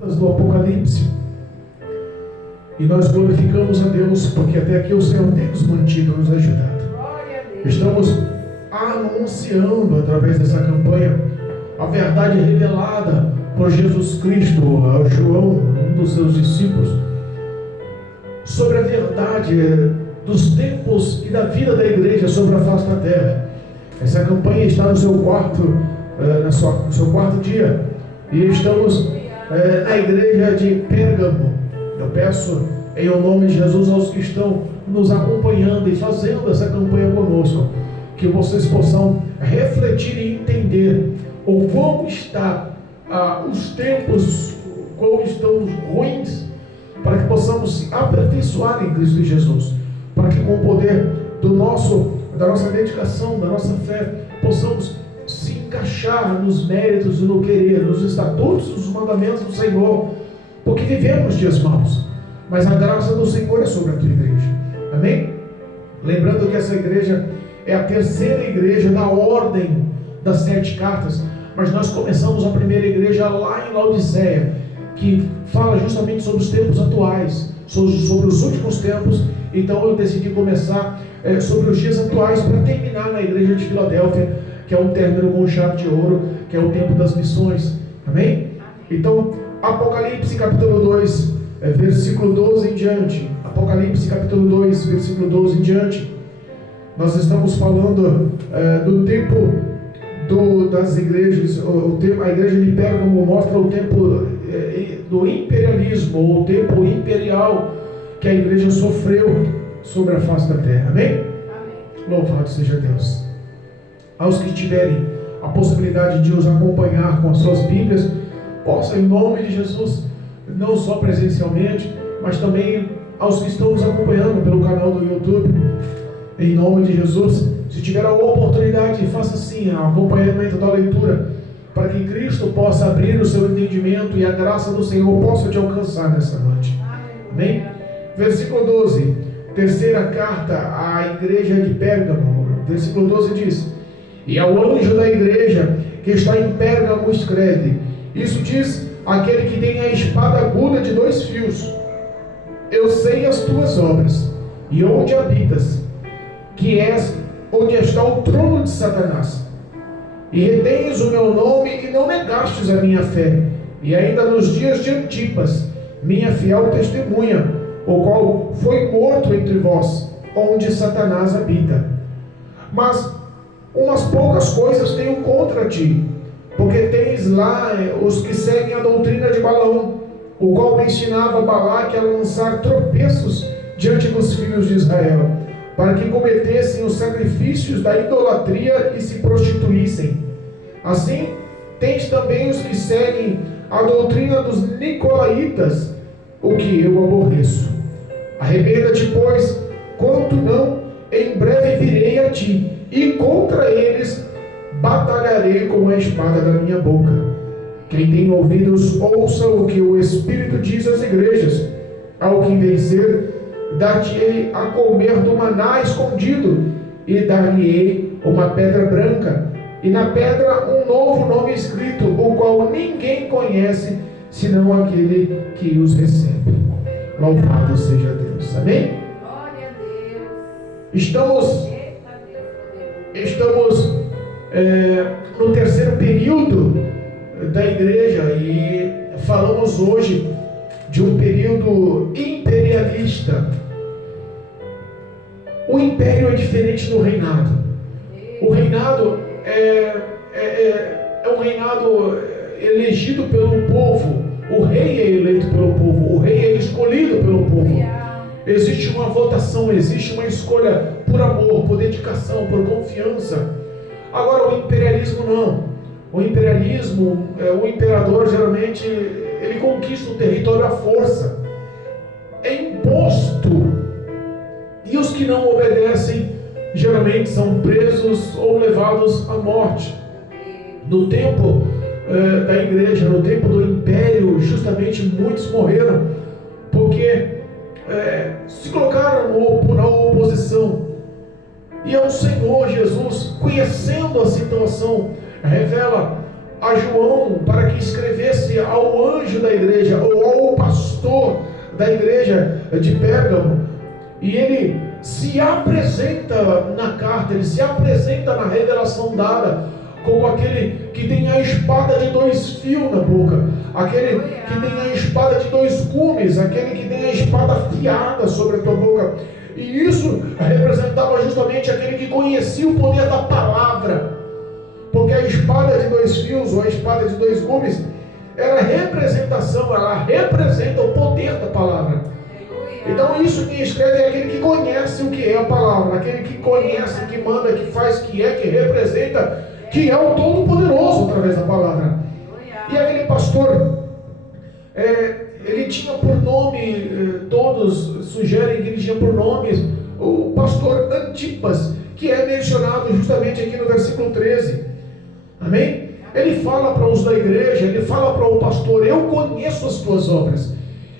Do Apocalipse, e nós glorificamos a Deus porque até aqui o Senhor tem nos mantido, nos ajudado. Estamos anunciando através dessa campanha a verdade revelada por Jesus Cristo a João, um dos seus discípulos, sobre a verdade dos tempos e da vida da igreja sobre a face da terra. Essa campanha está no seu quarto, no seu quarto dia, e estamos na igreja de Pérgamo. Eu peço em nome de Jesus aos que estão nos acompanhando e fazendo essa campanha conosco, que vocês possam refletir e entender o como está os tempos, como estão ruins, para que possamos se aperfeiçoar em Cristo Jesus, para que com o poder da nossa dedicação, da nossa fé, possamos se encaixar nos méritos e no querer, nos estatutos, nos mandamentos do Senhor, porque vivemos dias maus, mas a graça do Senhor é sobre a tua igreja. Amém? Lembrando que essa igreja é a terceira igreja da ordem das 7 cartas, mas nós começamos a primeira igreja lá em Laodiceia, que fala justamente sobre os tempos atuais, sobre os últimos tempos. Então eu decidi começar sobre os dias atuais, para terminar na igreja de Filadélfia, que é um término com chave de ouro, que é o tempo das missões. Amém? Então, Apocalipse capítulo 2, versículo 12 em diante. Apocalipse capítulo 2, versículo 12 em diante. Nós estamos falando do tempo das igrejas. A igreja de Pérgamo mostra o tempo do imperialismo, ou o tempo imperial que a igreja sofreu sobre a face da terra. Amém? Amém. Louvado seja Deus. Aos que tiverem a possibilidade de os acompanhar com as suas Bíblias, possam, em nome de Jesus, não só presencialmente, mas também aos que estão nos acompanhando pelo canal do YouTube, em nome de Jesus, se tiver a oportunidade, faça assim, acompanhamento da leitura, para que Cristo possa abrir o seu entendimento e a graça do Senhor possa te alcançar nessa noite. Amém? Versículo 12, terceira carta à igreja de Pérgamo, versículo 12 diz: e ao anjo da igreja que está em Pérgamo escreve: isso diz aquele que tem a espada aguda de 2 fios. Eu sei as tuas obras, e onde habitas, que és onde está o trono de Satanás. E retens o meu nome e não negastes a minha fé, e ainda nos dias de Antipas, minha fiel testemunha, o qual foi morto entre vós, onde Satanás habita. Mas umas poucas coisas tenho contra ti, porque tens lá os que seguem a doutrina de Balaão, o qual ensinava Balaque a lançar tropeços diante dos filhos de Israel, para que cometessem os sacrifícios da idolatria e se prostituíssem. Assim, tens também os que seguem a doutrina dos nicolaítas, o que eu aborreço. Arrependa-te, pois, quanto não, em breve virei a ti, e contra eles batalharei com a espada da minha boca. Quem tem ouvidos, ouça o que o Espírito diz às igrejas. Ao que vencer, dar-te-ei a comer do maná escondido, e dar-lhe-ei uma pedra branca, e na pedra um novo nome escrito, o qual ninguém conhece, senão aquele que os recebe. Louvado seja Deus. Amém? Glória a Deus. Estamos no terceiro período da igreja, e falamos hoje de um período imperialista. O império é diferente do reinado. O reinado é um reinado elegido pelo povo. O rei é eleito pelo povo. O rei é escolhido pelo povo. Existe uma votação, existe uma escolha por amor, por dedicação, por confiança. Agora, o imperialismo não. O imperialismo, o imperador geralmente ele conquista o território à força. É imposto. E os que não obedecem geralmente são presos ou levados à morte. No tempo da igreja, no tempo do império, justamente muitos morreram porque se colocaram na oposição. E é o Senhor Jesus, conhecendo a situação, revela a João para que escrevesse ao anjo da igreja: da igreja de Pérgamo, e ele se apresenta na carta, ele se apresenta na revelação dada como aquele que tem a espada de 2 fios na boca, aquele que tem a espada de 2 gumes, aquele que tem a espada afiada sobre a tua boca. E isso representava justamente aquele que conhecia o poder da palavra, porque a espada de 2 fios, ou a espada de 2 gumes, era representação, ela representa o poder da palavra. Então isso que escreve é aquele que conhece o que é a palavra, aquele que conhece, que manda, que faz, que é, que representa, que é o Todo-Poderoso através da palavra. E aquele pastor, ele tinha por nome, todos sugerem que ele tinha por nome o pastor Antipas, que é mencionado justamente aqui no versículo 13. Amém? Ele fala para os da igreja, ele fala para o pastor: eu conheço as tuas obras,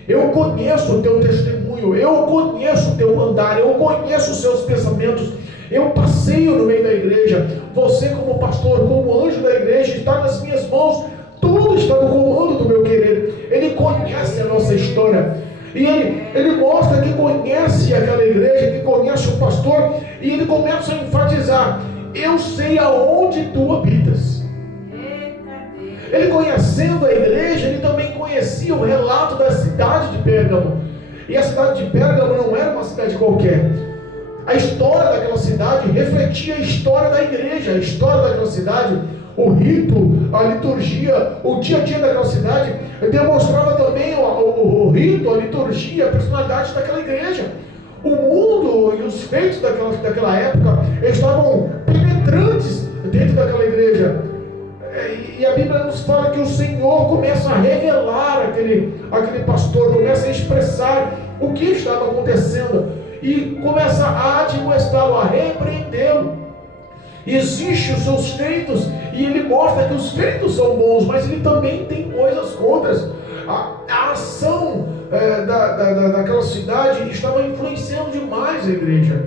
eu conheço o teu testemunho, eu conheço o teu andar, eu conheço os seus pensamentos, eu passeio no meio da igreja, você como pastor, como anjo da igreja, está nas minhas mãos, tudo está no comando do meu querer. Ele conhece a nossa história, e ele mostra que conhece aquela igreja, que conhece o pastor, e ele começa a enfatizar: eu sei aonde tu habitas. Ele, conhecendo a igreja, ele também conhecia o relato da cidade de Pérgamo. E a cidade de Pérgamo não era uma cidade qualquer. A história daquela cidade refletia a história da igreja, a história daquela cidade, o rito, a liturgia, o dia a dia daquela cidade demonstrava também o rito, a liturgia, a personalidade daquela igreja. O mundo e os feitos daquela época estavam penetrantes dentro daquela igreja. E a Bíblia nos fala que o Senhor começa a revelar aquele pastor, começa a expressar o que estava acontecendo e começa a admoestá-lo, a repreendê-lo. Existe os seus feitos e ele mostra que os feitos são bons, mas ele também tem coisas contra. A ação daquela cidade estava influenciando demais a igreja.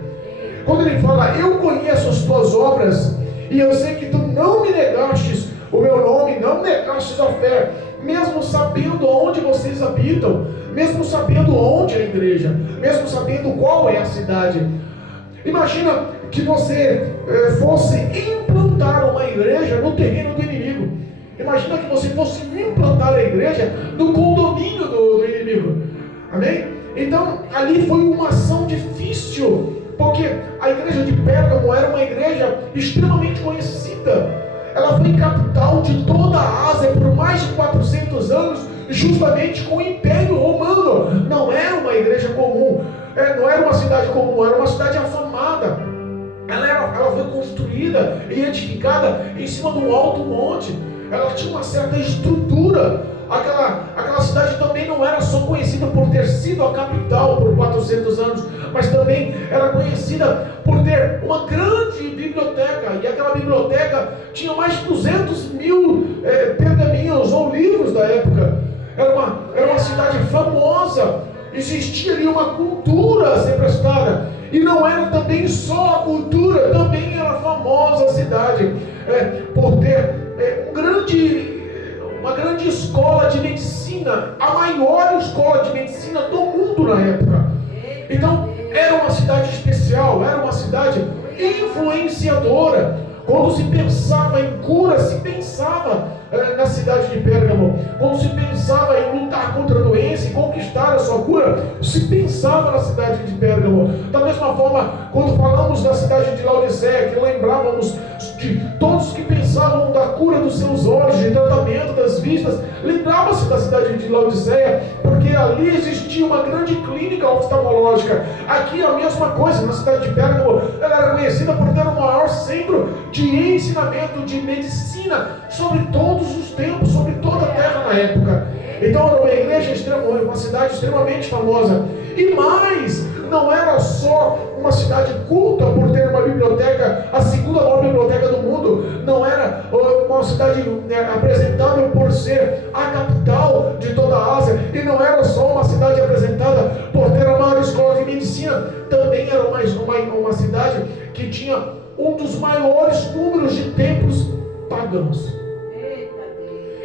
Quando ele fala: eu conheço as tuas obras e eu sei que tu não me negastes o meu nome, não negastes a fé, mesmo sabendo onde vocês habitam, mesmo sabendo onde é a igreja, mesmo sabendo qual é a cidade. Imagina que você fosse implantar uma igreja no terreno do inimigo. Imagina que você fosse implantar a igreja no condomínio do inimigo. Amém? Então ali foi uma ação difícil, porque a igreja de Pérgamo era uma igreja extremamente conhecida. Ela foi capital de toda a Ásia por mais de 400 anos, justamente com o Império Romano. Não era uma igreja comum, não era uma cidade comum, era uma cidade afamada. Ela foi construída e edificada em cima de um alto monte. Ela tinha uma certa estrutura. Aquela cidade também não era só conhecida por ter sido a capital por 400 anos, mas também era conhecida por ter uma grande biblioteca, e aquela biblioteca tinha mais de 200 mil pergaminhos ou livros da época. Era uma cidade famosa, existia ali uma cultura a ser prestada, e não era também só a cultura, também era famosa a cidade por ter uma grande escola de medicina, a maior escola de medicina do mundo na época. Então era uma cidade especial, era uma cidade influenciadora. Quando se pensava em cura, se pensava na cidade de Pérgamo. Quando se pensava em lutar contra a doença e conquistar a sua cura, se pensava na cidade de Pérgamo. Da mesma forma, quando falamos da cidade de Laodiceia, que lembrávamos de todos que pensavam da cura dos seus olhos, de tratamento das vistas, lembrava-se da cidade de Laodiceia, porque ali existia uma grande clínica oftalmológica. Aqui a mesma coisa, na cidade de Pérgamo, ela era conhecida por ter o maior centro de ensinamento de medicina sobre todos os tempos, sobre toda a terra na época. Então era uma igreja uma cidade extremamente famosa. E mais, não era só uma cidade culta por ter uma biblioteca, a segunda maior biblioteca do mundo. Não era uma cidade apresentável por ser a capital de toda a Ásia. E não era só uma cidade apresentada por ter a maior escola de medicina. Também era uma cidade que tinha um dos maiores números de templos pagãos.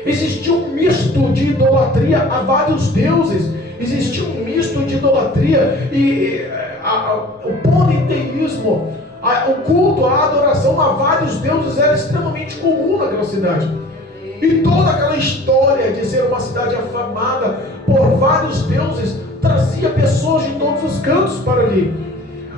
Existia um misto de idolatria a vários deuses. Existia um misto de idolatria e o politeísmo, o culto, a adoração a vários deuses era extremamente comum naquela cidade. E toda aquela história de ser uma cidade afamada por vários deuses trazia pessoas de todos os cantos para ali.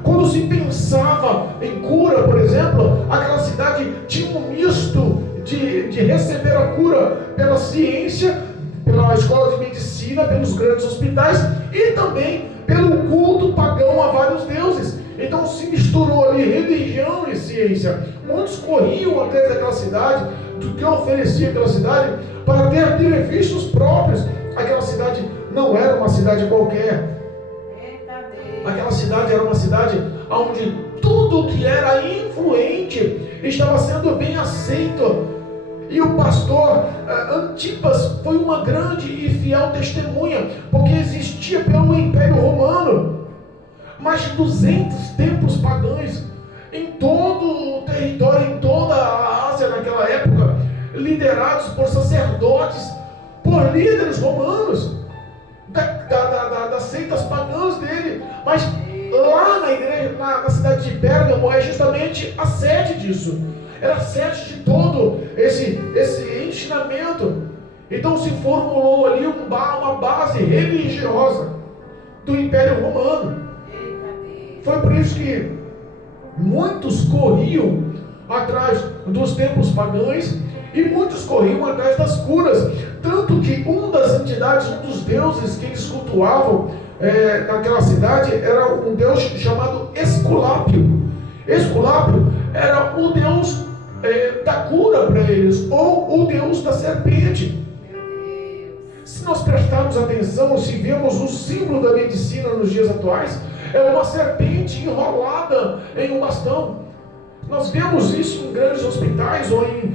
Quando se pensava em cura, por exemplo, aquela cidade tinha um misto de receber a cura pela ciência, pela escola de medicina, pelos grandes hospitais e também pelo culto pagão a vários deuses. Então se misturou ali religião e ciência. Muitos corriam atrás daquela cidade, do que oferecia aquela cidade, para ter benefícios próprios. Aquela cidade não era uma cidade qualquer. Aquela cidade era uma cidade onde tudo que era influente estava sendo bem aceito. E o pastor Antipas foi uma grande e fiel testemunha, porque existia pelo Império Romano mais de 200 templos pagãos em todo o território, em toda a Ásia naquela época, liderados por sacerdotes, por líderes romanos, das seitas pagãs dele. Mas lá na igreja, na cidade de Pérgamo, é justamente a sede disso. Era a sede de todo esse ensinamento. Então se formulou ali uma base religiosa do Império Romano. Foi por isso que muitos corriam atrás dos templos pagãos e muitos corriam atrás das curas. Tanto que uma das entidades, um dos deuses que eles cultuavam naquela cidade era um deus chamado Esculápio. Esculápio era o deus da cura para eles, ou o deus da serpente. Se nós prestarmos atenção, se vemos o símbolo da medicina nos dias atuais, é uma serpente enrolada em um bastão. Nós vemos isso em grandes hospitais ou em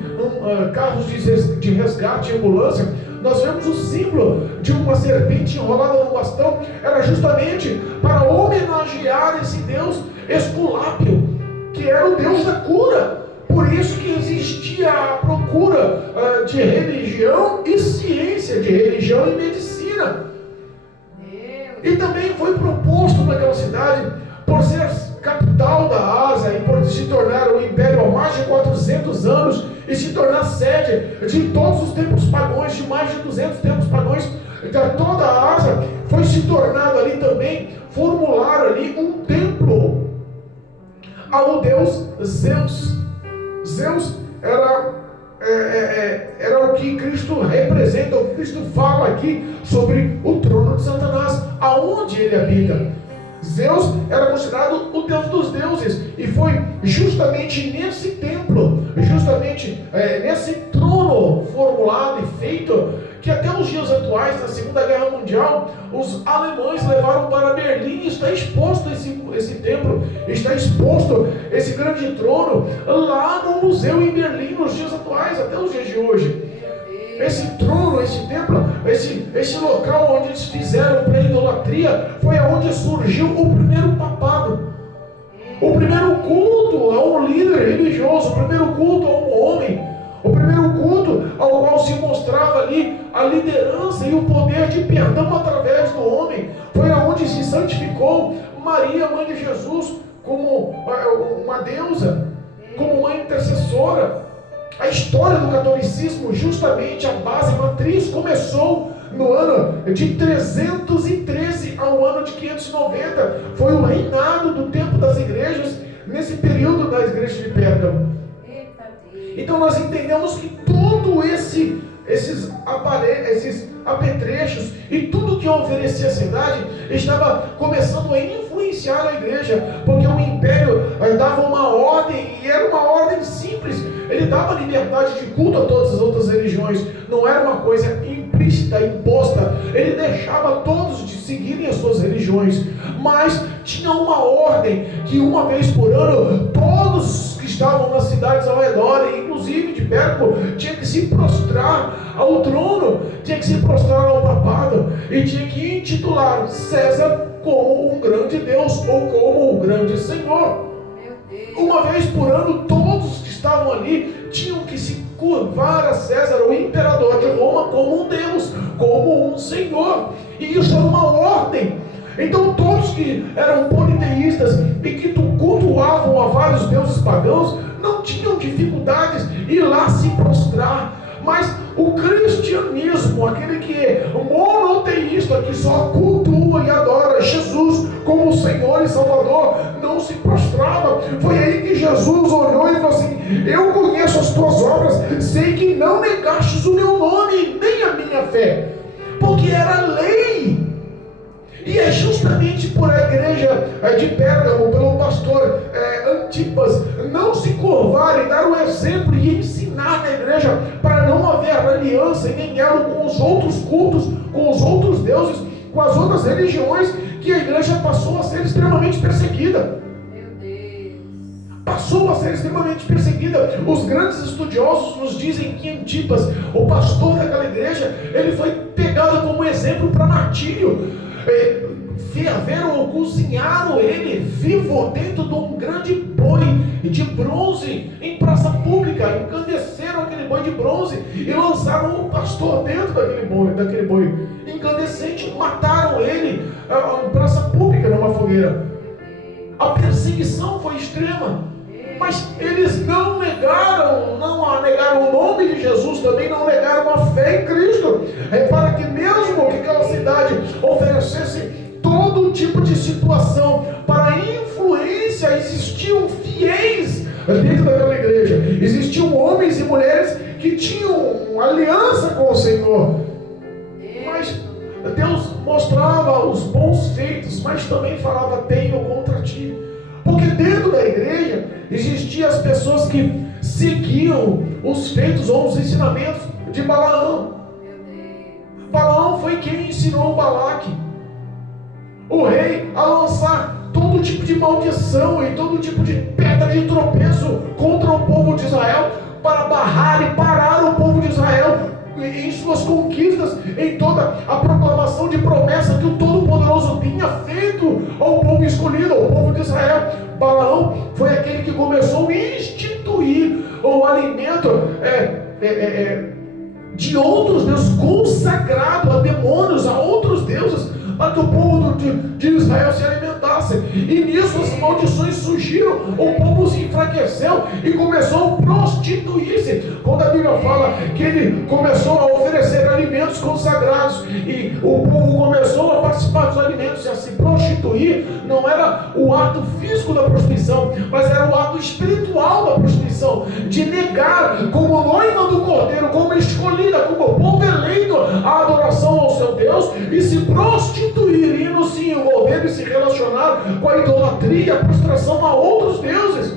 carros de resgate e ambulância. Nós vemos o símbolo de uma serpente enrolada no bastão. Era justamente para homenagear esse deus Esculápio, que era o deus da cura. Por isso que existia a procura de religião e ciência, de religião e medicina. E também foi proposto naquela cidade, por ser capital da Ásia e por se tornar um império há mais de 400 anos e se tornar sede de todos os templos pagãos, de mais de 200 templos pagãos de toda a Ásia, foi se tornado ali também, formular ali um templo ao deus Zeus. Zeus era o que Cristo representa, o que Cristo fala aqui sobre o trono de Satanás, aonde ele habita. Zeus era considerado o deus dos deuses, e foi justamente nesse templo, justamente nesse trono formulado e feito, que até os dias atuais, na Segunda Guerra Mundial, os alemães levaram para Berlim e está exposto esse templo, está exposto esse grande trono lá no museu em Berlim nos dias atuais, até os dias de hoje. Esse trono, esse templo, esse local onde eles fizeram para a idolatria, foi aonde surgiu o primeiro papado. O primeiro culto a um líder religioso, o primeiro culto a um homem, o primeiro culto ao qual se mostrava ali a liderança e o poder de perdão através do homem, foi aonde se santificou Maria, mãe de Jesus, como uma deusa, como uma intercessora. A história do catolicismo, justamente a base matriz, começou no ano de 313 ao ano de 590. Foi o reinado do tempo das igrejas, nesse período da igreja de Pérgamo. Então nós entendemos que todos esses apetrechos e tudo que oferecia a cidade estava começando a influenciar a igreja, porque o império dava uma ordem, e era uma ordem simples. Ele dava liberdade de culto a todas as outras religiões, não era uma coisa implícita, imposta. Ele deixava todos de seguirem as suas religiões, mas tinha uma ordem que uma vez por ano todos que estavam nas cidades ao redor, inclusive de Pérgamo, tinha que se prostrar ao trono, tinha que se prostrar ao papado e tinha que intitular César como um grande Deus ou como um grande Senhor. Uma vez por ano todos que estavam ali tinham que se curvar a César, o imperador de Roma, como um Deus, como um Senhor. E isso é uma ordem. Então todos que eram politeístas e que cultuavam a vários deuses pagãos não tinham dificuldades em ir lá se prostrar. Mas o cristianismo, aquele que é monoteísta, que só cultua e adora Jesus como Senhor e Salvador, não se prostrava. Foi aí que Jesus olhou e falou assim: eu conheço as tuas obras, sei que não negastes o meu nome, nem a minha fé. Porque era lei. E é justamente por a igreja de Pérgamo, pelo pastor Antipas, não se curvar e dar o exemplo e ensinar na igreja para não haver aliança e nem guerra com os outros cultos, com os outros deuses, com as outras religiões, que a igreja passou a ser extremamente perseguida. Passou a ser extremamente perseguida. Os grandes estudiosos nos dizem que Antipas, o pastor daquela igreja, ele foi pegado como exemplo para martírio. Ferveram ou cozinharam ele vivo dentro de um grande boi de bronze em praça pública. Encandeceram aquele boi de bronze e lançaram o pastor dentro daquele boi incandescente. Mataram ele em praça pública numa fogueira. A perseguição foi extrema. Mas eles não negaram o nome de Jesus, também não negaram a fé em Cristo. Repara que mesmo que aquela cidade oferecesse todo tipo de situação para influência, existiam fiéis dentro daquela igreja. Existiam homens e mulheres que tinham aliança com o Senhor. Mas Deus mostrava os bons feitos, mas também falava: tenho contra ti. Porque dentro da igreja existiam as pessoas que seguiam os feitos ou os ensinamentos de Balaão. Balaão foi quem ensinou o Balaque, o rei, a lançar todo tipo de maldição e todo tipo de pedra de tropeço contra o povo de Israel, para barrar e parar o povo de Israel em suas conquistas, em toda a proclamação de promessa que o Todo-Poderoso tinha feito ao povo escolhido, ao povo de Israel. Balaão foi aquele que começou a instituir o alimento de outros deuses, consagrado a demônios, a outros deuses, para que o povo de Israel se alimentasse. E nisso as maldições surgiram, o povo se enfraqueceu e começou a prostituir-se. Quando a Bíblia fala que ele começou a oferecer alimentos consagrados e o povo começou a participar dos alimentos e a se prostituir, não era o ato físico da prostituição, mas era o ato espiritual da prostituição, de negar como noiva do Cordeiro, como escolhida, como povo eleito, a adoração ao seu Deus, e se prostituir, indo se envolver e se relacionar com a idolatria e a prostração a outros deuses.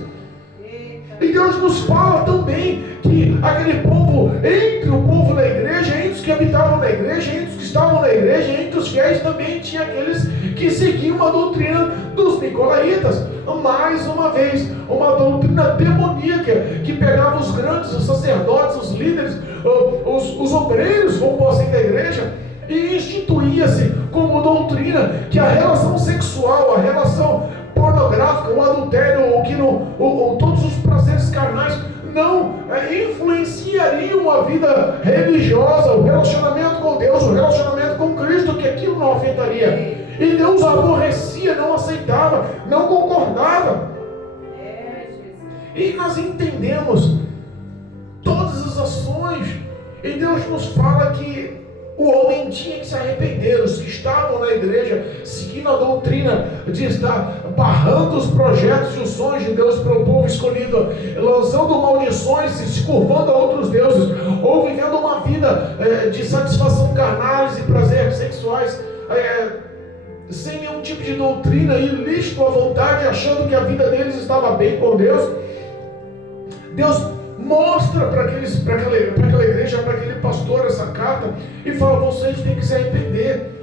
E Deus nos fala também que aquele povo, entre o povo da igreja, entre os que habitavam na igreja, entre os que estavam na igreja, entre os fiéis, também tinha aqueles que seguiam a doutrina dos nicolaítas. Mais uma vez, uma doutrina demoníaca que pegava os grandes, os sacerdotes, os líderes, os obreiros, vamos pôr assim, da igreja, e instituía-se como doutrina que a relação sexual, a relação pornográfica, o adultério, todos os prazeres carnais não influenciariam a vida religiosa, o relacionamento com Deus, o relacionamento com Cristo, que aquilo não afetaria. E Deus aborrecia, não aceitava, não concordava. E nós entendemos todas as ações, e Deus nos fala que o homem tinha que se arrepender. Os que estavam na igreja, seguindo a doutrina de estar barrando os projetos e os sonhos de Deus para o povo escolhido, lançando maldições, se curvando a outros deuses, ou vivendo uma vida de satisfação carnais e prazeres sexuais, sem nenhum tipo de doutrina, ilícito à vontade, achando que a vida deles estava bem com Deus. Deus mostra para aquela igreja, para aquele pastor, essa carta, e fala: vocês têm que se arrepender.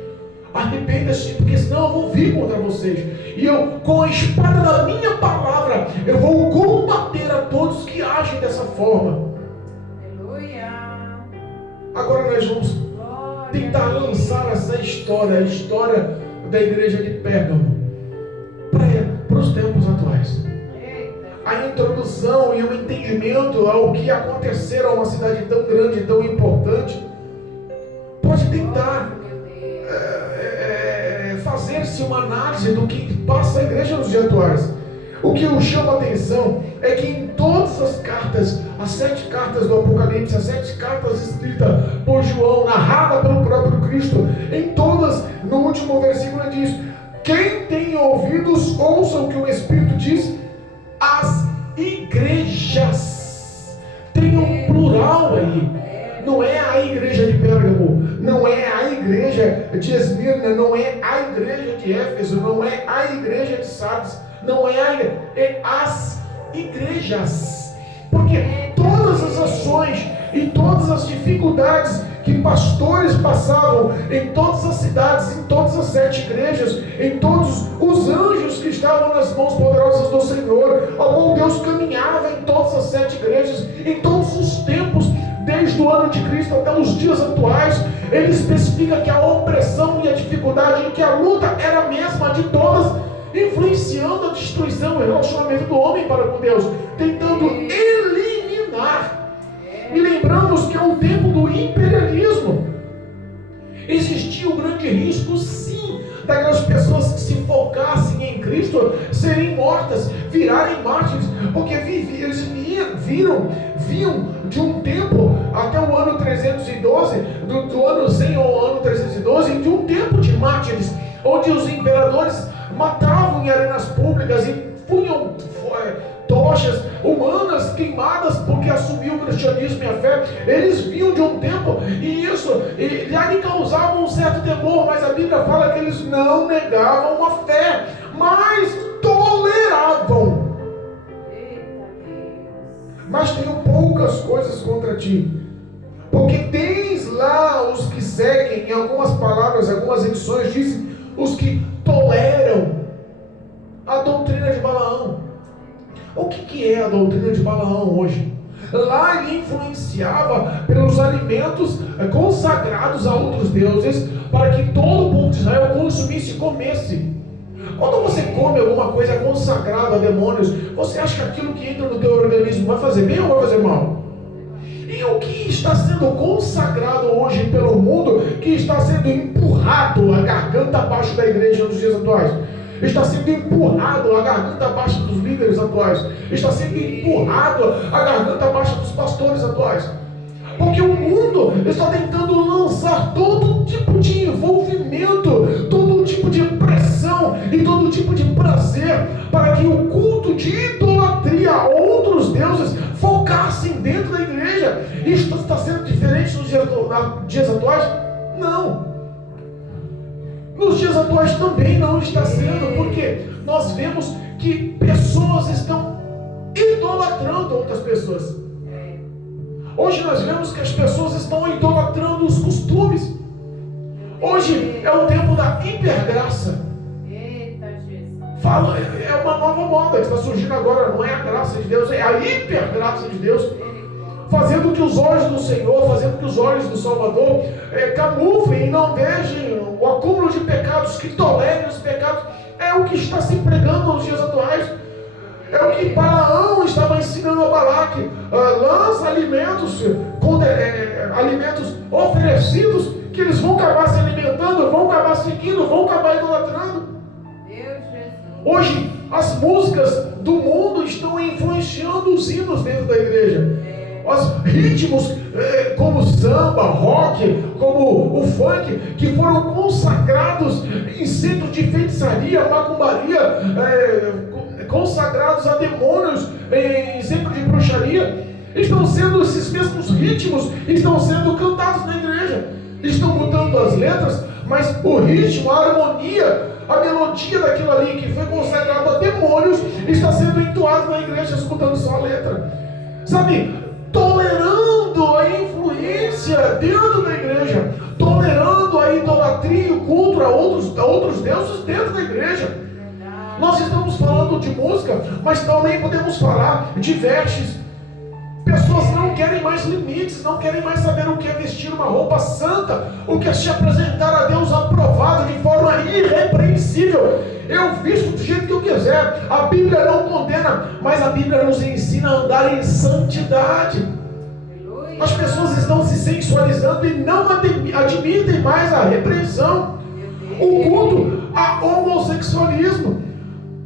Arrependa-se, porque senão eu vou vir contra vocês, e eu, com a espada da minha palavra, eu vou combater a todos que agem dessa forma. Aleluia. Agora nós vamos tentar lançar essa história, a história da igreja de Pérgamo, para os tempos atuais. a introdução e o entendimento ao que aconteceram a uma cidade tão grande, tão importante, pode tentar fazer-se uma análise do que passa a igreja nos dias atuais. O que eu chamo a atenção é que em todas as cartas, as 7 cartas do Apocalipse, as 7 cartas escritas por João, narradas pelo próprio Cristo, em todas, no último versículo ele diz: quem tem ouvidos, ouça o que o Espírito diz às igrejas. Tem um plural aí. Não é a igreja de Pérgamo, não é a igreja de Esmirna, não é a igreja de Éfeso, não é a igreja de Sardes, não é a igreja, é as igrejas. Porque todas as ações e todas as dificuldades que pastores passavam em todas as cidades, em todas as 7 igrejas, em todos os anjos que estavam nas mãos poderosas do Senhor, ao qual Deus caminhava em todas as 7 igrejas, em todos os tempos, desde o ano de Cristo até os dias atuais, ele especifica que a opressão e a dificuldade e que a luta era a mesma de todas, influenciando a destruição e o relacionamento do homem para com Deus, tentando eliminar. E lembramos que é o tempo do imperialismo. Existia um grande risco, sim, daquelas pessoas que se focassem em Cristo serem mortas, virarem mártires, porque eles viam de um tempo até o ano 312, do ano 100 ao ano 312, de um tempo de mártires, onde os imperadores matavam em arenas públicas e punham tochas humanas queimadas porque assumiu o cristianismo e a fé. Eles vinham de um tempo e isso já lhe causava um certo temor, mas a Bíblia fala que eles não negavam a fé, mas toleravam. Mas tenho poucas coisas contra ti, porque tens lá os que seguem, em algumas palavras, algumas edições dizem, os que toleram a doutrina de Balaão. O que é a doutrina de Balaão hoje? Lá ele influenciava pelos alimentos consagrados a outros deuses, para que todo o povo de Israel consumisse e comesse. Quando você come alguma coisa consagrada a demônios, você acha que aquilo que entra no teu organismo vai fazer bem ou vai fazer mal? E o que está sendo consagrado hoje pelo mundo, que está sendo empurrado a garganta abaixo da igreja nos dias atuais? Está sendo empurrado a garganta abaixo dos líderes atuais, está sendo empurrado a garganta abaixo dos pastores atuais, porque o mundo está tentando lançar todo tipo de envolvimento, todo tipo de pressão e todo tipo de prazer, para que o culto de idolatria a outros deuses focassem dentro da igreja. Isso está sendo diferente nos dias atuais? Não. Nos dias atuais também não está sendo, porque nós vemos que pessoas estão idolatrando outras pessoas. Hoje nós vemos que as pessoas estão idolatrando os costumes. Hoje é o tempo da hipergraça. Fala, é uma nova moda que está surgindo agora, não é a graça de Deus, é a hipergraça de Deus. Fazendo que os olhos do Senhor, fazendo que os olhos do Salvador camuflem e não vejam o acúmulo de pecados, que tolerem os pecados. É o que está se pregando nos dias atuais. É o que Balaão estava ensinando a Balaque. Lança alimentos, alimentos oferecidos, que eles vão acabar se alimentando, vão acabar seguindo, vão acabar idolatrando. Hoje as músicas do mundo estão influenciando os hinos dentro da igreja. Os ritmos como o samba, rock, como o funk, que foram consagrados em centros de feitiçaria, macumbaria, consagrados a demônios em centro de bruxaria, estão sendo, esses mesmos ritmos estão sendo cantados na igreja. Estão mudando as letras, mas o ritmo, a harmonia, a melodia daquilo ali que foi consagrado a demônios está sendo entoado na igreja, escutando só a letra. Sabe? Tolerando a influência dentro da igreja, tolerando a idolatria e o culto a outros deuses dentro da igreja. Nós estamos falando de música, mas também podemos falar de vestes. Pessoas não querem mais limites, não querem mais saber o que é vestir uma roupa santa, o que é se apresentar a Deus aprovado de forma irrepreensível. Eu visto do jeito que eu quiser. Pois é, a Bíblia não condena, mas a Bíblia nos ensina a andar em santidade. As pessoas estão se sensualizando e não admitem mais a repreensão, o culto ao homossexualismo.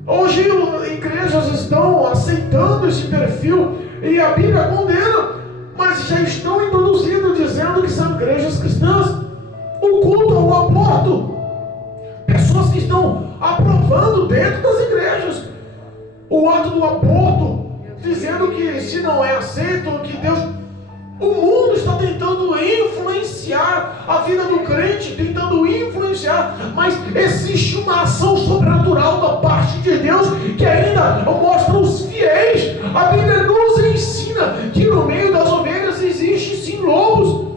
Hoje igrejas estão aceitando esse perfil e a Bíblia condena, mas já estão introduzindo, dizendo que são igrejas cristãs. O culto ao aborto, pessoas que estão aprovando dentro das igrejas o ato do aborto, dizendo que se não é aceito, que Deus... O mundo está tentando influenciar a vida do crente, tentando influenciar, mas existe uma ação sobrenatural da parte de Deus que ainda mostra os fiéis. A Bíblia nos ensina que no meio das ovelhas existe sim lobos.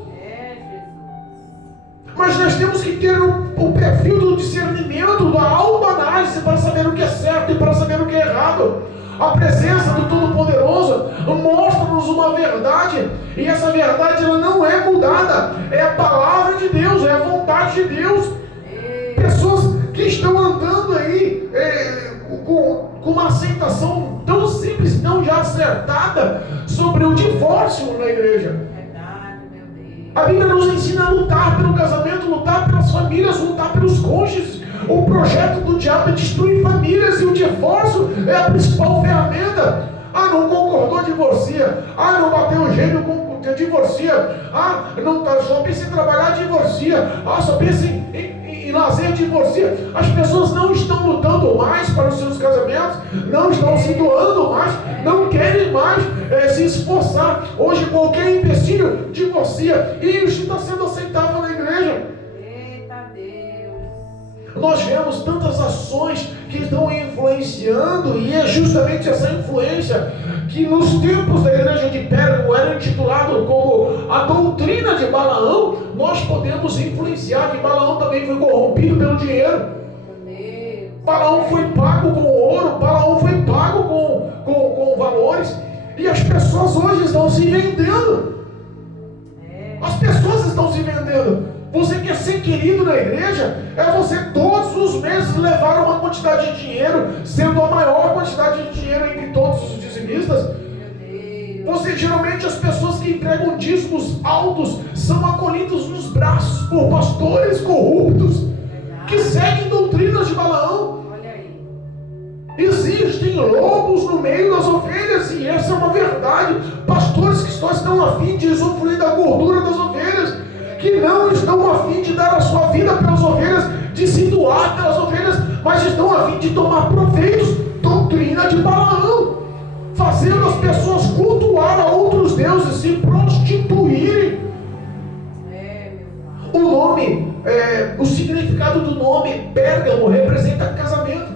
Mas nós temos que ter o perfil do discernimento, da autoanálise para saber o que é certo e para saber o que é errado. A presença do Todo-Poderoso mostra-nos uma verdade, e essa verdade ela não é mudada, é a palavra de Deus, é a vontade de Deus. Pessoas que estão andando aí com uma aceitação tão simples, tão já acertada sobre o divórcio na igreja. A Bíblia nos ensina a lutar pelo casamento, lutar pelas famílias, lutar pelos cônjuges. O projeto do diabo é destruir famílias e o divórcio é a principal ferramenta. Ah, não concordou, divorcia. Ah, não bateu o gênio, divorcia. Ah, não, só pensa em trabalhar, divorcia. Ah, só pensa em lazer, divorcia. As pessoas não estão lutando mais para os seus casamentos, não estão se doando mais, não querem mais se esforçar. Hoje qualquer empecilho divorcia, e isso está sendo aceitável na igreja. Nós vemos tantas ações que estão influenciando, e é justamente essa influência que nos tempos da igreja de Pérgamo era intitulado como a doutrina de Balaão. Nós podemos influenciar que Balaão também foi corrompido pelo dinheiro. Balaão foi pago com ouro, Balaão foi pago com valores, e as pessoas hoje estão se vendendo. As pessoas estão se vendendo. Você quer ser querido na igreja, é você todos os meses levar uma quantidade de dinheiro, sendo a maior quantidade de dinheiro entre todos os dizimistas. Você, geralmente as pessoas que entregam dízimos altos são acolhidos nos braços por pastores corruptos que seguem doutrinas de Balaão. Existem lobos no meio das ovelhas, e essa é uma verdade. Pastores que só estão a fim de usufruir da gordura das ovelhas, que não estão a fim de dar a sua vida pelas ovelhas, de se doar pelas ovelhas, mas estão a fim de tomar proveitos. Doutrina de Balaão, fazendo as pessoas cultuar a outros deuses, se prostituírem. O nome, o significado do nome Pérgamo representa casamento.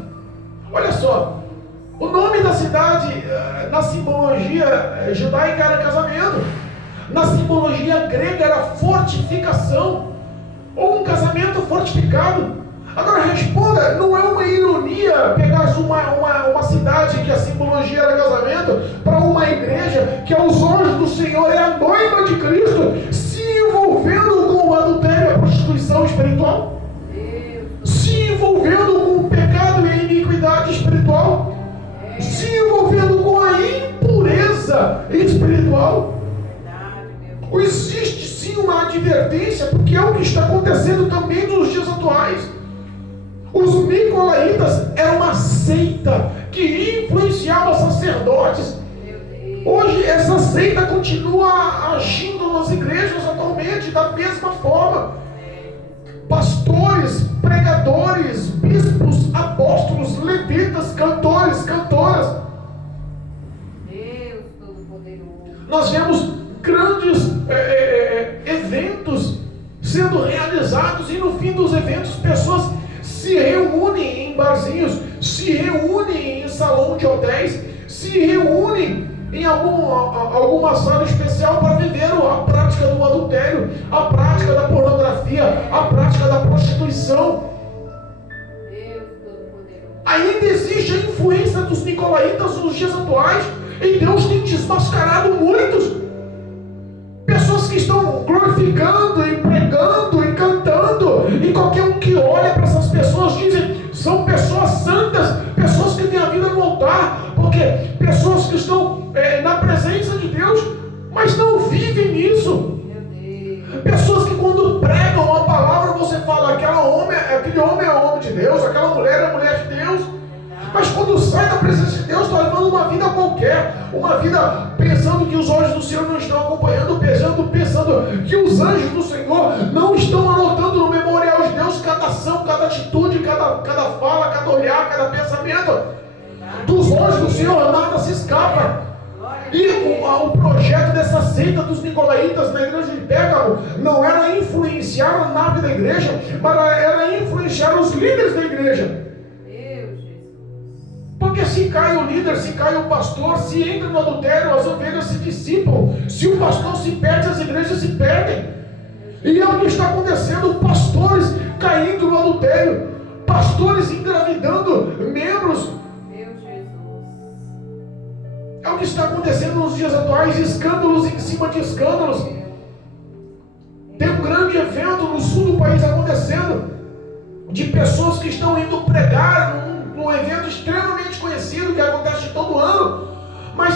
Olha só, o nome da cidade na simbologia judaica era casamento. Na simbologia grega era fortificação, ou um casamento fortificado. Agora responda, não é uma ironia pegar uma cidade que a simbologia era casamento para uma igreja que aos olhos do Senhor é a noiva de Cristo, se envolvendo com o adultério e a prostituição espiritual? Se envolvendo com o pecado e a iniquidade espiritual? Se envolvendo com a impureza espiritual? Existe sim uma advertência, porque é o que está acontecendo também nos dias atuais. Os nicolaítas eram uma seita que influenciava sacerdotes. Hoje essa seita continua agindo nas igrejas atualmente da mesma forma. Pastores, pregadores, bispos, apóstolos, levitas, cantores, cantoras. Nós vemos grandes eventos sendo realizados, e no fim dos eventos pessoas se reúnem em barzinhos, se reúnem em salão de hotéis, se reúnem em alguma sala especial para viver a prática do adultério, a prática da pornografia, a prática da prostituição. Ainda existe a influência dos nicolaítas nos dias atuais, e Deus tem desmascarado muitos. Pessoas que estão glorificando e pregando e cantando, e qualquer um que olha para essas pessoas dizem, são pessoas santas, pessoas que têm a Porque pessoas que estão na presença de Deus, mas não vivem nisso. Pessoas que quando pregam uma palavra, você fala, aquele homem é homem de Deus, aquela mulher é mulher de Deus. Mas quando sai da presença de Deus, está levando uma vida qualquer, uma vida pensando que os olhos do Senhor não estão acompanhando, pensando que os anjos do Senhor não estão anotando no memorial de Deus cada ação, cada atitude, cada fala, cada olhar, cada pensamento. Dos olhos do Senhor nada se escapa. E o projeto dessa seita dos Nicolaítas na igreja de Pérgamo não era influenciar a nave da igreja, mas era influenciar os líderes da igreja. Porque se cai o líder, se cai o pastor, se entra no adultério, as ovelhas se dissipam. Se o pastor se perde, as igrejas se perdem. E é o que está acontecendo: pastores caindo no adultério, pastores engravidando membros. É o que está acontecendo nos dias atuais, escândalos em cima de escândalos. Tem um grande evento no sul do país acontecendo, de pessoas que estão indo pregar num evento extremamente conhecido, que acontece todo ano, mas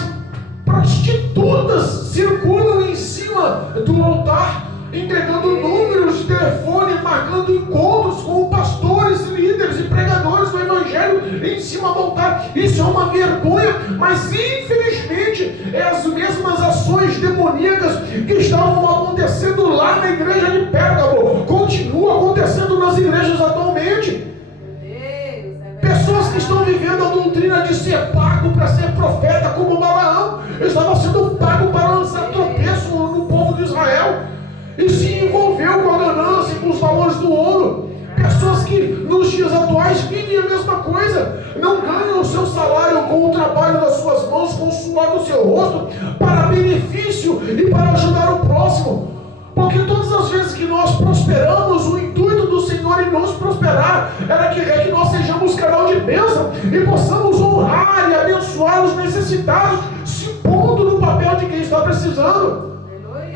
prostitutas circulam em cima do altar, entregando números de telefone, marcando encontros com pastores, líderes e pregadores do evangelho em cima do altar. Isso é uma vergonha, mas infelizmente é as mesmas ações demoníacas que estavam acontecendo lá na igreja de Pérgamo, continuam acontecendo nas igrejas atualmente. Pessoas que estão vivendo a doutrina de ser pago para ser profeta, como Balaão estava sendo pago para lançar tropeço no povo de Israel, e se envolveu com a ganância, com os valores do ouro. Pessoas que nos dias atuais vivem a mesma coisa, não ganham o seu salário com o trabalho das suas mãos, com o suor do seu rosto, para benefício e para ajudar o próximo. Porque todas as vezes que nós prosperamos, o intuito do Senhor em nos prosperar é que nós sejamos canal de bênção e possamos honrar e abençoar os necessitados, se pondo no papel de quem está precisando.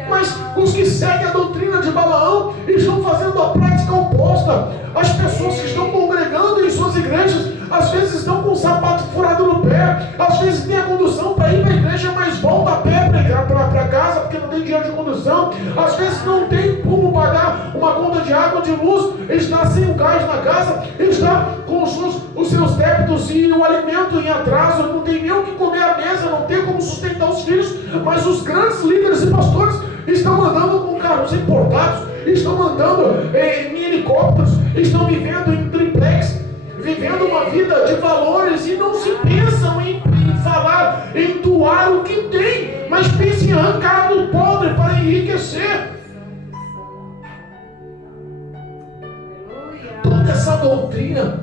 Mas os que seguem a doutrina de Balaão estão fazendo a prática oposta. As pessoas que estão congregando em suas igrejas, às vezes estão com o sapato furado no pé, às vezes tem a condução para ir para a igreja, mas volta a pé para casa porque não tem dinheiro de condução, às vezes não tem como pagar uma conta de água, de luz, está sem o gás na casa, está com os seus débitos e o alimento em atraso, não tem nem o que comer à mesa, não tem como sustentar os filhos. Mas os grandes líderes e pastores estão andando com carros importados, estão andando em helicópteros, estão vivendo em triplex, vivendo uma vida de valores, e não se pensam em falar, em doar o que tem, mas pensam em arrancar do pobre para enriquecer. Toda essa doutrina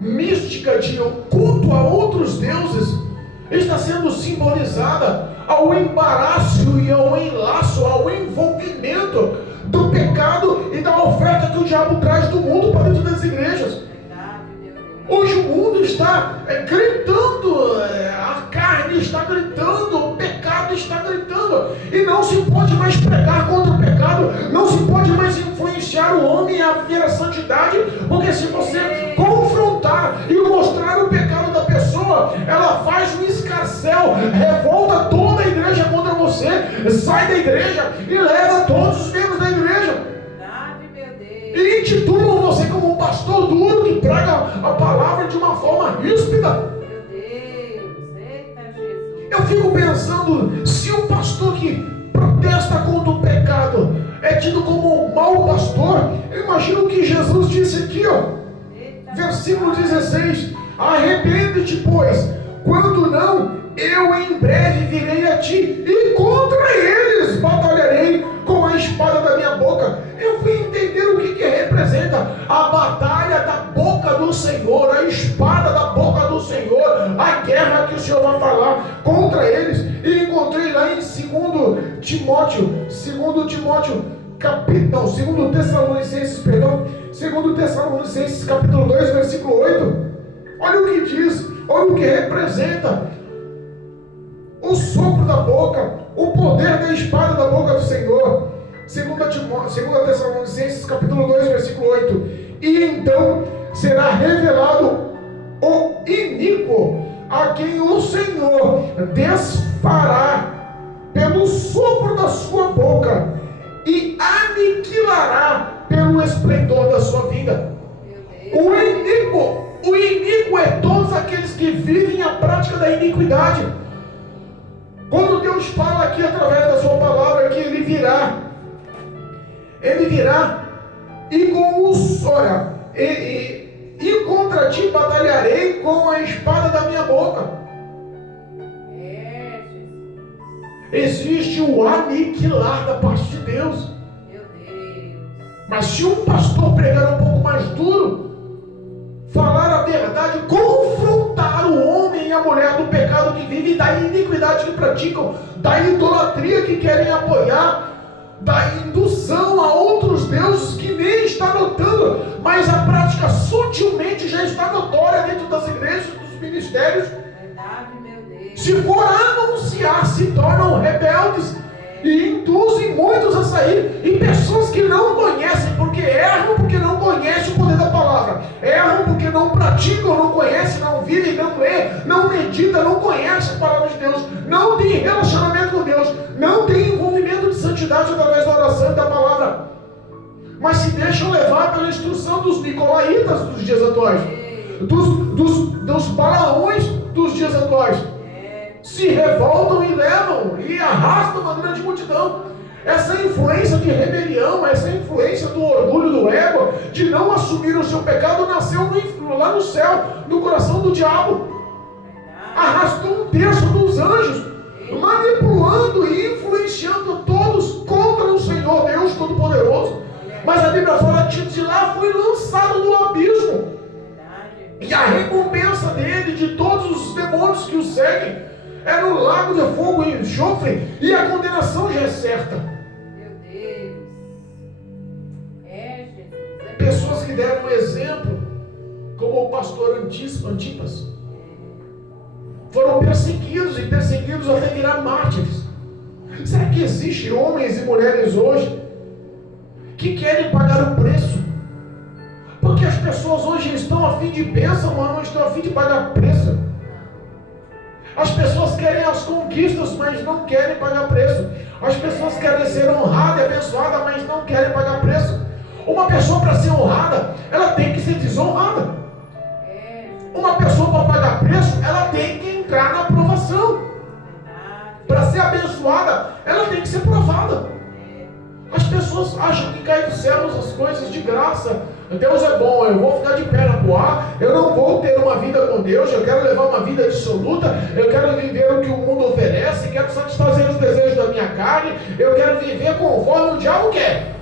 mística de culto a outros deuses está sendo simbolizada ao embaraço e ao enlaço, ao envolvimento do pecado e da oferta que o diabo traz do mundo para dentro das igrejas. Hoje o mundo está gritando, a carne está gritando, o pecado está gritando, e não se pode mais pregar contra o pecado, não se pode mais influenciar o homem a viver a santidade, porque se você confrontar e mostrar o pecado da pessoa, ela faz um escarcéu, revolta toda a igreja contra você, sai da igreja e leva todos os membros da igreja. E intitulam você como um pastor duro que prega a palavra de uma forma ríspida. Eu fico pensando, se o pastor que protesta contra o pecado é tido como um mau pastor, eu imagino o que Jesus disse aqui, versículo 16: arrepende-te, pois, quando não, eu em breve virei a ti, e contra eles batalharei com a espada da minha boca. Eu fui entender o que representa a batalha da boca do Senhor, a espada da boca do Senhor, a guerra que o Senhor vai falar contra eles. E encontrei lá em 2 Tessalonicenses capítulo 2, versículo 8. Olha o que diz, olha o que representa o sopro da boca, o poder da espada da boca do Senhor. 2 Tessalonicenses capítulo 2, versículo 8. E então será revelado o iníquo a quem o Senhor desfará pelo sopro da sua boca e aniquilará pelo esplendor da sua vinda. O iníquo é todos aqueles que vivem a prática da iniquidade. Quando Deus fala aqui através da sua palavra que Ele virá e com os, olha, e contra ti batalharei com a espada da minha boca. Existe o aniquilar da parte de Deus. Meu Deus. Mas se um pastor pregar um pouco mais duro, falar a verdade, confrontar o homem e a mulher do pecado que vive, da iniquidade que praticam, da idolatria que querem apoiar, da indução a outros deuses que nem está notando, mas a prática sutilmente já está notória dentro das igrejas, dos ministérios. Verdade, meu Deus. Se for anunciar, se tornam rebeldes e induzem muitos a sair. E pessoas que não conhecem, porque erram, porque não conhecem o poder da palavra, erram porque não praticam, não conhecem, não vivem, não lê, não medita, não conhece a palavra de Deus, não tem relacionamento com Deus, não tem envolvimento de santidade através da oração e da palavra, mas se deixam levar pela instrução dos nicolaítas dos dias atuais, dos balaões dos dias atuais. Se revoltam e levam e arrastam uma grande multidão. Essa influência de rebelião, essa influência do orgulho, do ego, de não assumir o seu pecado, nasceu lá no céu, no coração do diabo. Arrastou um terço dos anjos, manipulando e influenciando todos contra o Senhor Deus Todo-Poderoso. Mas a Bíblia fala que de lá foi lançado no abismo. E a recompensa dele, de todos os demônios que o seguem, é no lago de fogo e enxofre, e a condenação já é certa. Meu Deus. Jesus. Pessoas que deram um exemplo, como o pastor Antipas, foram perseguidos e perseguidos até virar mártires. Será que existem homens e mulheres hoje que querem pagar o preço? Porque as pessoas hoje estão a fim de bênção, mas não estão a fim de pagar preço. As pessoas querem as conquistas, mas não querem pagar preço. As pessoas querem ser honradas e abençoadas, mas não querem pagar preço. Uma pessoa, para ser honrada, ela tem que ser desonrada. Uma pessoa, para pagar preço, ela tem que entrar na provação. Para ser abençoada, ela tem que ser provada. As pessoas acham que cai do céu as coisas de graça. Deus é bom, eu vou ficar de perna pro ar, eu não vou ter uma vida com Deus, eu quero levar uma vida dissoluta, eu quero viver o que o mundo oferece, quero satisfazer os desejos da minha carne, eu quero viver conforme o diabo quer.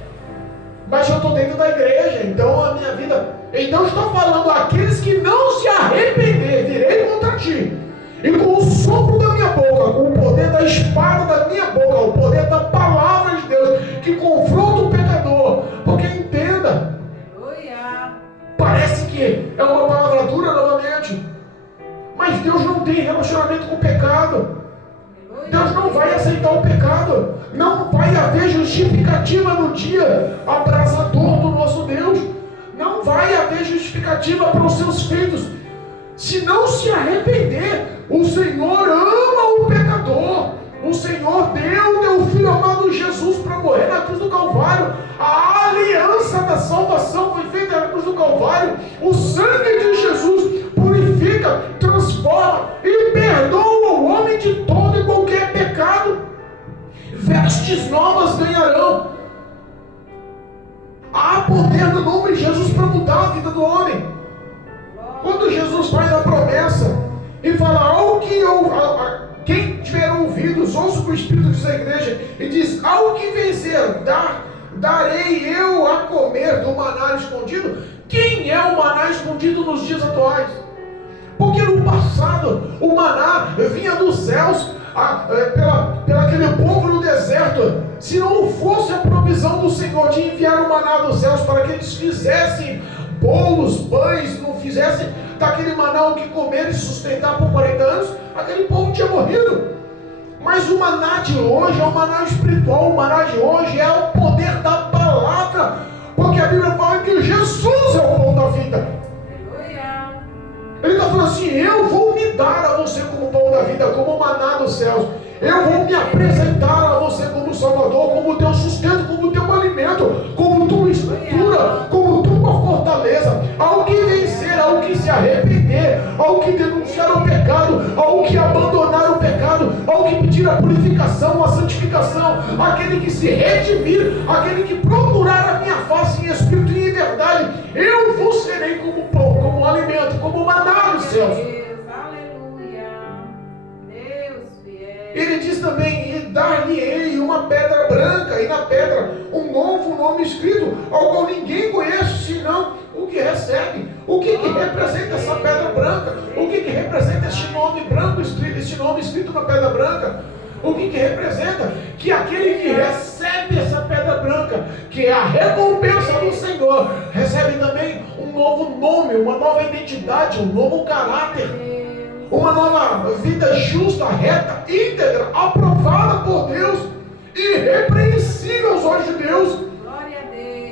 Mas eu estou dentro da igreja, então a minha vida... Então estou falando àqueles que não se arrepender, virei contra ti. E com o sopro da minha boca, com o poder da espada da minha boca, o poder da palavra de Deus, que confronta o pecador. Porque entenda, parece que é uma palavra dura novamente, mas Deus não tem relacionamento com o pecado. Deus não vai aceitar o pecado. Não vai haver justificativa no dia abrasador do nosso Deus. Não vai haver justificativa para os seus feitos. Se não se arrepender, o Senhor ama o pecador. O Senhor deu o teu Filho amado Jesus para morrer na cruz do Calvário. A aliança da salvação foi feita na cruz do Calvário. O sangue de Jesus purifica, transforma e perdoa o homem de todo e qualquer pecado. Vestes novas ganharão. Há poder no nome de Jesus para mudar a vida do homem. Quando Jesus faz a promessa e fala quem tiver ouvidos, ouça o que o Espírito diz à igreja, e diz: ao que vencer, darei eu a comer do maná escondido. Quem é o maná escondido nos dias atuais? Porque no passado o maná vinha dos céus pela aquele povo no deserto. Se não fosse a provisão do Senhor de enviar o maná dos céus para que eles fizessem bolos, pães, não fizessem daquele maná o que comer e sustentar por 40 anos, aquele povo tinha morrido. Mas o maná de hoje é o maná espiritual. O maná de hoje é o poder da palavra, porque a Bíblia fala que Jesus é o pão da vida. Ele está falando assim: eu vou me apresentar a você como pão da vida, como maná dos céus. Eu vou me apresentar a você como Salvador, como teu sustento, como teu alimento, como tua estrutura, como tua fortaleza. Ao que vencer, ao que se arrepender, ao que denunciar o pecado, ao que abandonar o pecado, ao que pedir a purificação, a santificação, aquele que se redimir, aquele que procurar a minha face em espírito e em verdade, eu vos serei como pão, como alimento, como maná dos céus. Ele diz também, e dar-lhe-ei uma pedra branca, e na pedra um novo nome escrito, ao qual ninguém conhece, senão o que recebe. O que representa essa pedra branca? O que representa este nome branco, este nome escrito na pedra branca? O que representa? Que aquele que recebe essa pedra branca, que é a recompensa do Senhor, recebe também um novo nome, uma nova identidade, um novo caráter, uma nova vida justa, reta, íntegra, aprovada por Deus, irrepreensível aos olhos de Deus.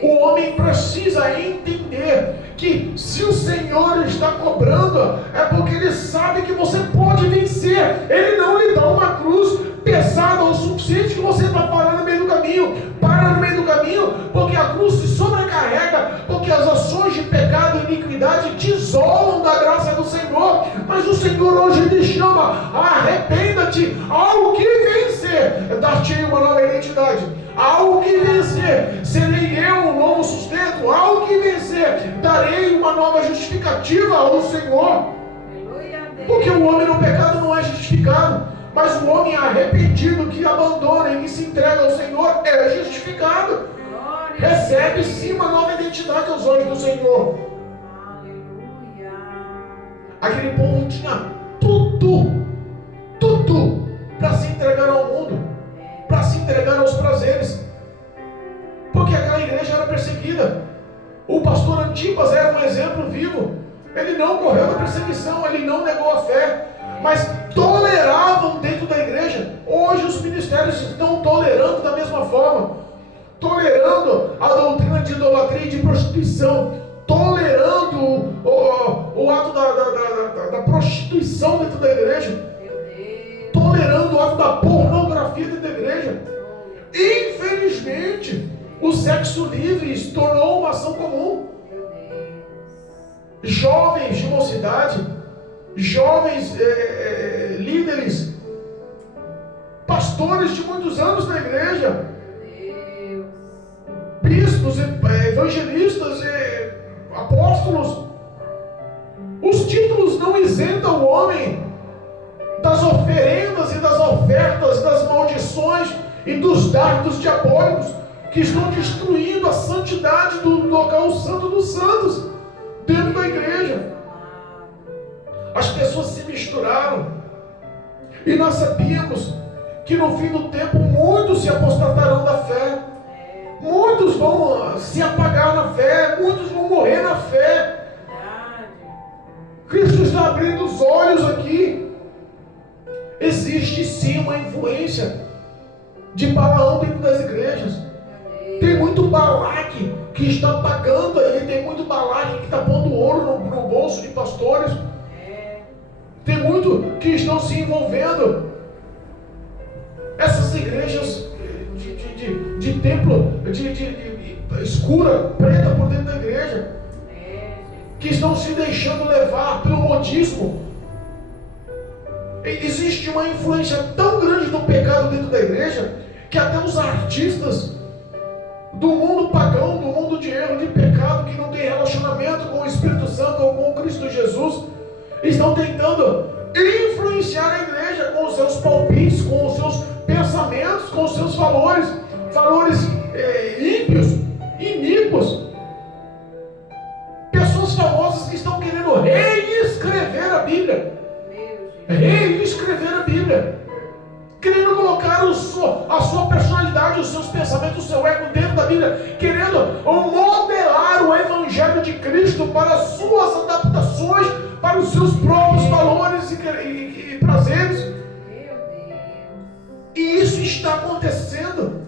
O homem precisa entender que se o Senhor está cobrando, é porque Ele sabe que você pode vencer. Ele não lhe dá uma cruz pesada o suficiente que você vai parar no meio do caminho. Para no meio do caminho, porque a cruz se sobrecarrega, porque as ações de pecado e iniquidade te isolam da graça do Senhor. Mas o Senhor hoje te chama, arrependa-te, ao que vencer, dar-te uma nova identidade. Ao que vencer, serei eu um novo sustento. Ao que vencer, darei uma nova justificativa ao Senhor. Porque o homem no pecado não é justificado, mas o homem arrependido que abandona e que se entrega ao Senhor é justificado. Recebe sim uma nova identidade aos olhos do Senhor. Aquele povo tinha tudo para se entregar ao mundo, para se entregar aos prazeres, porque aquela igreja era perseguida. O pastor Antipas era um exemplo vivo. Ele não correu da perseguição, ele não negou a fé, mas toleravam dentro da igreja. Hoje os ministérios estão tolerando da mesma forma, tolerando a doutrina de idolatria e de prostituição, tolerando o ato da prostituição dentro da igreja, tolerando o ato da pornografia dentro da igreja. Infelizmente, o sexo livre se tornou uma ação comum. Jovens de mocidade, jovens líderes, pastores de muitos anos na igreja, bispos, evangelistas, apóstolos. Os títulos não isentam o homem das oferendas e das ofertas, das maldições e dos dardos diabólicos que estão destruindo a santidade do local santo dos santos dentro da igreja. As pessoas se misturaram e nós sabíamos que no fim do tempo muitos se apostatarão da fé, muitos vão se apagar na fé, muitos vão morrer na fé. Cristo está abrindo os olhos aqui. Existe sim uma influência de Balaão dentro das igrejas. Tem muito Balaque que está pagando aí, tem muito Balaque que está pondo ouro no bolso de pastores. Tem muito que estão se envolvendo. Essas igrejas de templo, de escura, preta por dentro da igreja, que estão se deixando levar pelo modismo. Existe uma influência tão grande do pecado dentro da igreja, que até os artistas do mundo pagão, do mundo de erro, de pecado, que não tem relacionamento com o Espírito Santo ou com Cristo Jesus, estão tentando influenciar a igreja com os seus palpites, com os seus pensamentos, com os seus valores ímpios, iníquos. Pessoas famosas que estão querendo reescrever a Bíblia, querendo colocar a sua personalidade, os seus pensamentos, o seu ego dentro da Bíblia, querendo modelar o Evangelho de Cristo para as suas adaptações, para os seus próprios valores e prazeres. E isso está acontecendo.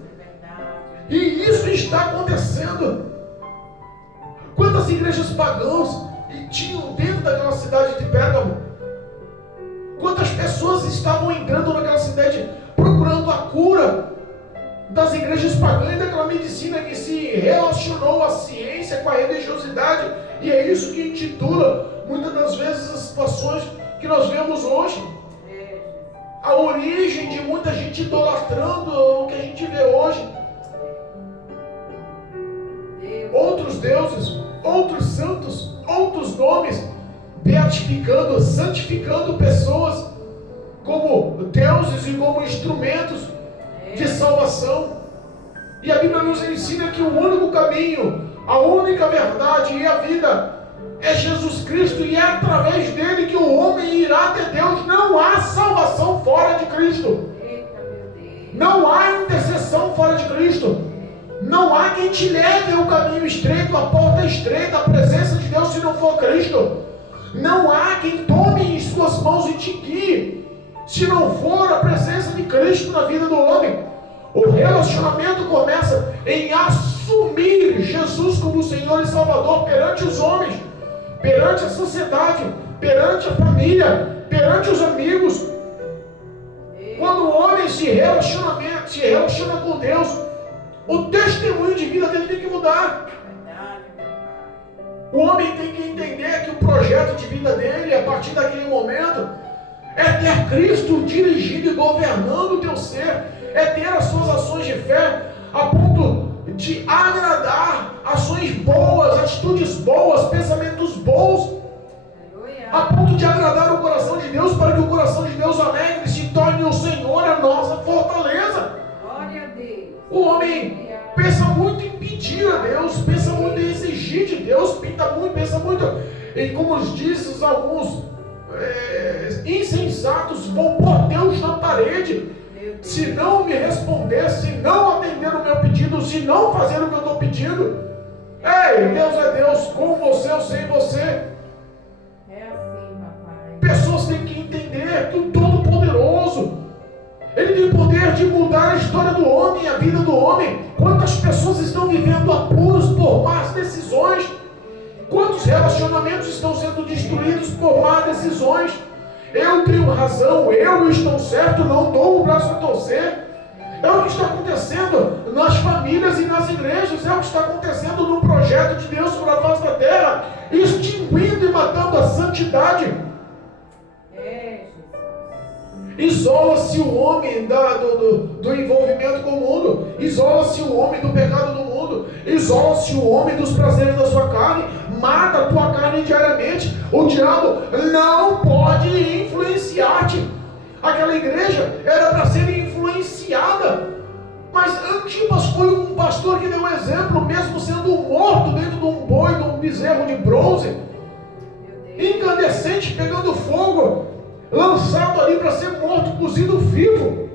Quantas igrejas pagãs tinham dentro daquela cidade de Pérgamo? estavam entrando naquela cidade procurando a cura das igrejas pagãs, daquela medicina que se relacionou à ciência com a religiosidade, e é isso que intitula muitas das vezes as situações que nós vemos hoje. A origem de muita gente idolatrando o que a gente vê hoje. Outros deuses, outros santos, outros nomes, beatificando, santificando pessoas como deuses e como instrumentos de salvação. E a Bíblia nos ensina que o único caminho, a única verdade e a vida é Jesus Cristo, e é através dele que o homem irá até Deus. Não há salvação fora de Cristo. Não há intercessão fora de Cristo. Não há quem te leve ao caminho estreito, à porta estreita, à presença de Deus, se não for Cristo. Não há quem tome em suas mãos e te guie, se não for a presença de Cristo na vida do homem. O relacionamento começa em assumir Jesus como Senhor e Salvador perante os homens, perante a sociedade, perante a família, perante os amigos. Quando o homem se relaciona com Deus, o testemunho de vida dele tem que mudar. O homem tem que entender que o projeto de vida dele, a partir daquele momento, é ter Cristo dirigindo e governando o teu ser, é ter as suas ações de fé a ponto de agradar, ações boas, atitudes boas, pensamentos bons, a ponto de agradar o coração de Deus, para que o coração de Deus alegre se torne o Senhor a nossa fortaleza. Glória a Deus. O homem pensa muito em pedir a Deus, pensa muito em exigir de Deus, pensa muito em, como dizem alguns insensatos, vou pôr Deus na parede. Se não me responder, se não atender o meu pedido, se não fazer o que eu estou pedindo. Ei, Deus é Deus, com você ou sem você. É assim, papai. Pessoas têm que entender que o Todo-Poderoso, Ele tem o poder de mudar a história do homem, a vida do homem. Quantas pessoas estão vivendo apuros por más decisões? Quantos relacionamentos estão sendo destruídos por más decisões? Eu tenho razão, eu estou certo, não dou o braço a torcer. É o que está acontecendo nas famílias e nas igrejas, é o que está acontecendo no projeto de Deus sobre a face da terra, extinguindo e matando a santidade. Isola-se o homem do envolvimento com o mundo, isola-se o homem do pecado do mundo, isola-se o homem dos prazeres da sua carne, mata a tua carne diariamente. O diabo não pode influenciar-te. Aquela igreja era para ser influenciada, mas Antipas foi um pastor que deu um exemplo, mesmo sendo morto dentro de um boi, de um bezerro de bronze, incandescente, pegando fogo, lançado ali para ser morto, cozido vivo.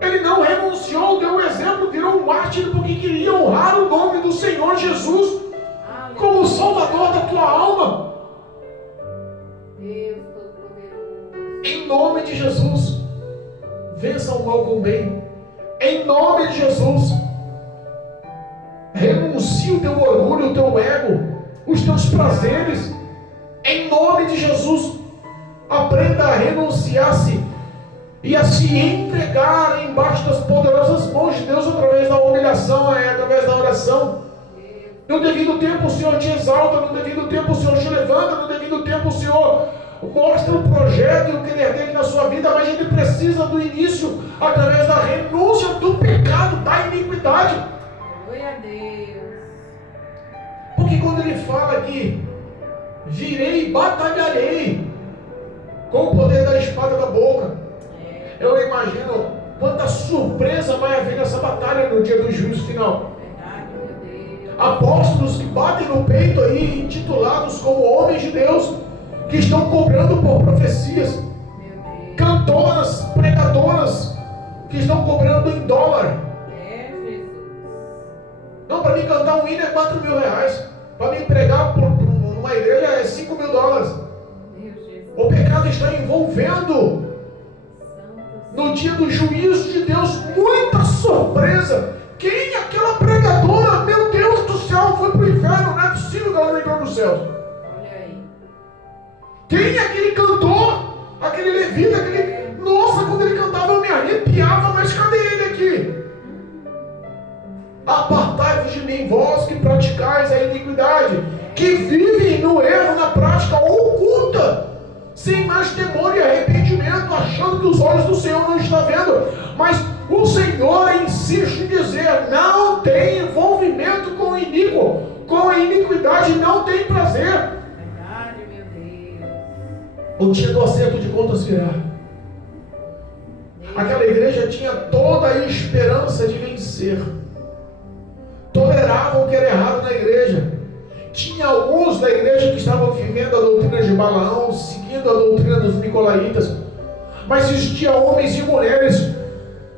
Ele não renunciou, deu um exemplo, virou um mártir, porque queria honrar o nome do Senhor Jesus como o Salvador da tua alma. Em nome de Jesus, vença o mal com o bem. Em nome de Jesus, renuncie o teu orgulho, o teu ego, os teus prazeres. Em nome de Jesus, aprenda a renunciar-se e a se entregar embaixo das poderosas mãos de Deus através da humilhação, através da oração. No devido tempo o Senhor te exalta, no devido tempo o Senhor te levanta, no devido tempo o Senhor mostra o projeto e o querer dele na sua vida, mas ele precisa do início através da renúncia do pecado, da iniquidade. Glória a Deus. Porque quando ele fala que virei e batalharei com o poder da espada da boca, eu imagino quanta surpresa vai haver nessa batalha no dia do juízo final. Apóstolos que batem no peito aí, intitulados como homens de Deus, que estão cobrando por profecias, cantoras, pregadoras, que estão cobrando em dólar. Não, para mim cantar um hino é R$4.000, para mim pregar numa igreja é $5.000. O pecado está envolvendo no dia do juízo de Deus muita surpresa. Quem aquela pregadora, meu Deus do céu, foi para o inferno? Não é possível que ela não entrou no céu. Quem aquele cantor, aquele levita, aquele arrepiava, mas cadê ele aqui? Apartai-vos de mim, vós que praticais a iniquidade, que vivem no erro, na prática oculta, sem mais temor e arrependimento, achando que os olhos do Senhor não estão vendo. Mas o Senhor insiste em dizer: não tem envolvimento com o iníquo, com a iniquidade não tem prazer. Verdade, meu Deus. O dia do acerto de contas virá. Aquela igreja tinha toda a esperança de vencer. Toleravam o que era errado na igreja. Tinha alguns da igreja que estavam vivendo a doutrina de Balaão, seguindo a doutrina dos nicolaítas. Mas existiam homens e mulheres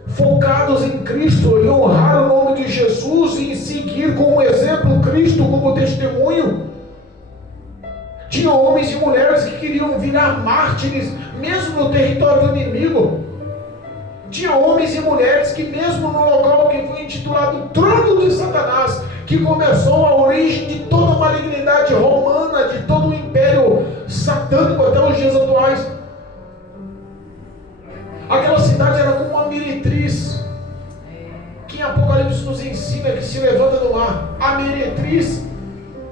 focados em Cristo, em honrar o nome de Jesus e em seguir com o exemplo Cristo como testemunho. Tinha homens e mulheres que queriam virar mártires, mesmo no território do inimigo. Tinha homens e mulheres que, mesmo no local que foi intitulado Trono de Satanás, que começou a origem de toda a malignidade romana, de todo o império satânico até os dias atuais. Aquela cidade era como uma meretriz, que em Apocalipse nos ensina que se levanta do mar. A meretriz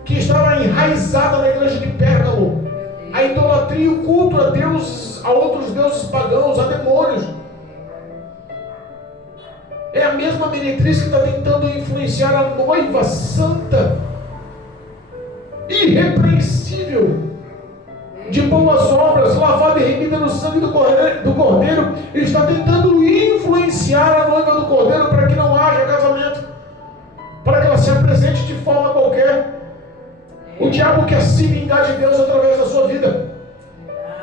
que estava enraizada na igreja de Pérgamo, a idolatria e o culto a deuses, a outros deuses pagãos, a demônios. É a mesma meretriz que está tentando influenciar a noiva santa, irrepreensível, de boas obras, lavada e remida no sangue do Cordeiro, está tentando influenciar a noiva do Cordeiro para que não haja casamento, para que ela se apresente de forma qualquer. O diabo quer se vingar de Deus através da sua vida.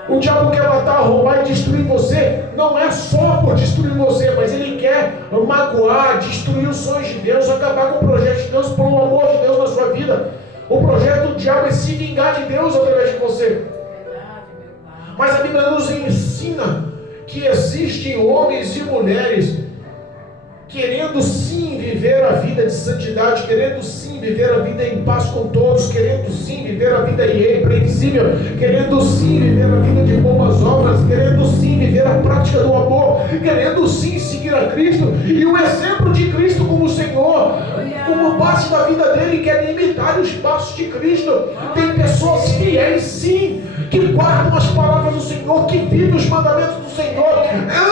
O diabo quer matar, roubar e destruir você, não é só por destruir você, mas ele quer magoar, destruir os sonhos de Deus, acabar com o projeto de Deus, pelo amor de Deus na sua vida. O projeto do diabo é se vingar de Deus através de você. Mas a Bíblia nos ensina que existem homens e mulheres querendo sim viver a vida de santidade, querendo sim viver a vida em paz com todos, querendo sim viver a vida irrepreensível, querendo sim viver a vida de boas obras, querendo sim viver a prática do amor, querendo sim seguir a Cristo e o exemplo de Cristo como Senhor, como base da vida dele, querem imitar os passos de Cristo. Tem pessoas fiéis sim, que guardam as palavras do Senhor, que vivem os mandamentos do Senhor.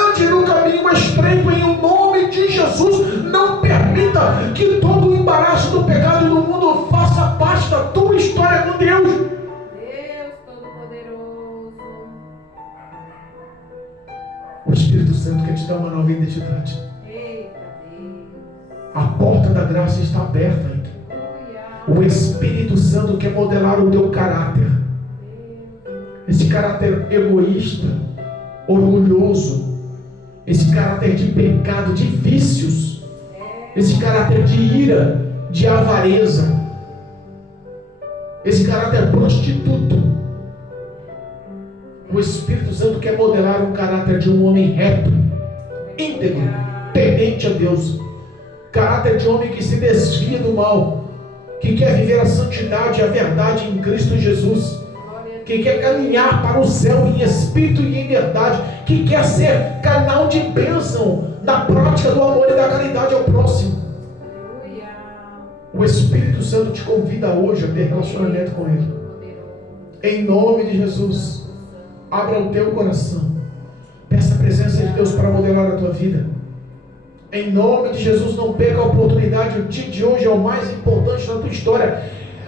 Ande no caminho estreito em o nome de Jesus. Não permita que todo o embaraço do pecado do mundo faça parte da tua história com Deus. Deus Todo-Poderoso. O Espírito Santo quer te dar uma nova identidade. Eita Deus. A porta da graça está aberta ainda. O Espírito Santo quer modelar o teu caráter. Esse caráter egoísta, orgulhoso, esse caráter de pecado, de vícios, esse caráter de ira, de avareza, esse caráter prostituto. O Espírito Santo quer modelar um caráter de um homem reto, íntegro, temente a Deus, caráter de homem que se desvia do mal, que quer viver a santidade e a verdade em Cristo Jesus, que quer caminhar para o céu em espírito e em verdade, que quer ser canal de bênção na prática do amor e da caridade ao próximo. O Espírito Santo te convida hoje a ter relacionamento com Ele. Em nome de Jesus, abra o teu coração, peça a presença de Deus para modelar a tua vida. Em nome de Jesus, não perca a oportunidade. O dia de hoje é o mais importante na tua história.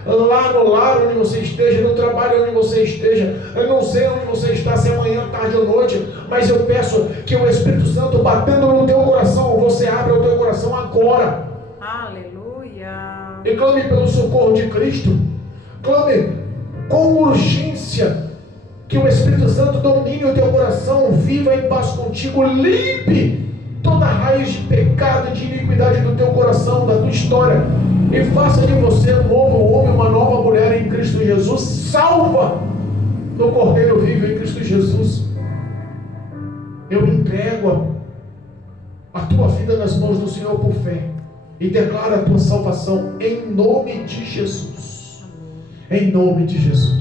Lá no lar onde você esteja, no trabalho onde você esteja, eu não sei onde você está, se é manhã, tarde ou noite, mas eu peço que o Espírito Santo batendo no teu coração, você abra o teu coração agora. Aleluia. E clame pelo socorro de Cristo. Clame com urgência que o Espírito Santo domine o teu coração, viva em paz contigo, limpe toda raiz de pecado e de iniquidade do teu coração, da tua história, e faça de você um novo homem, uma nova mulher em Cristo Jesus, salva no Cordeiro vivo em Cristo Jesus. Eu entrego a tua vida nas mãos do Senhor por fé e declaro a tua salvação em nome de Jesus. Em nome de Jesus.